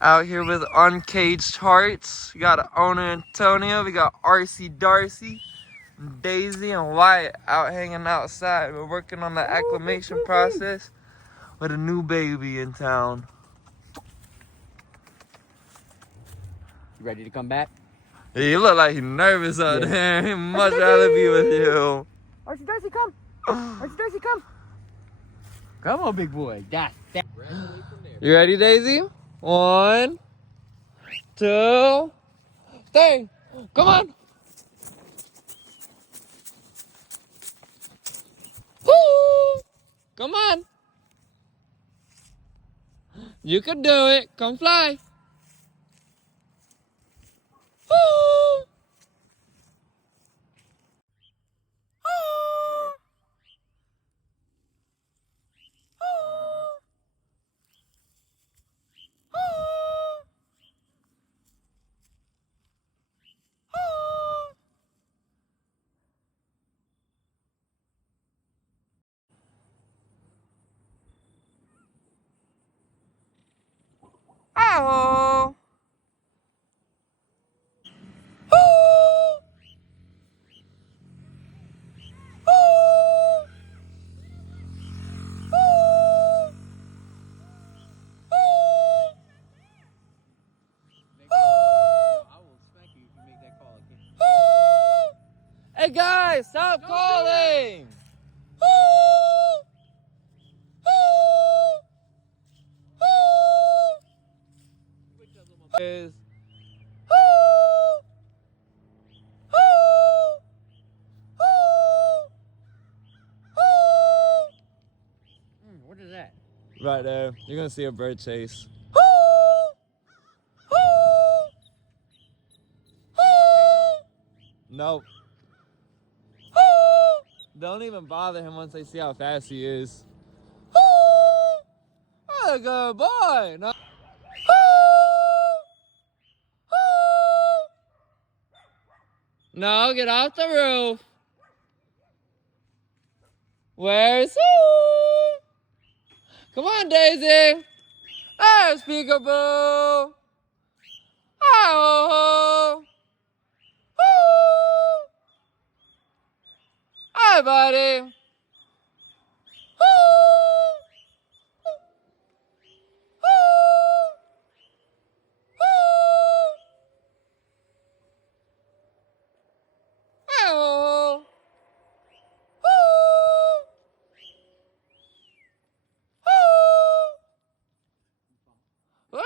Out here with Uncaged Hearts. We got owner Antonio. We got RC Darcy, Daisy, and Wyatt out hanging outside. We're working on the acclimation process with a new baby in town. You ready to come back? Yeah, you look like he's nervous out there. He'd much rather be with you. RC Darcy, come! RC Darcy, come! Come on, big boy. That. You ready, Daisy? 1, 2, 3. Come on. Woo! Come on. You can do it. Come fly. Woo! Ow! Hey guys, stop calling! Is What is that? right there. You're gonna see a bird chase. Nope. Don't even bother him once they see how fast he is. What a good boy! No. No, get off the roof. Where's who? Come on, Daisy. There's Peekaboo. Oh. Hi, buddy.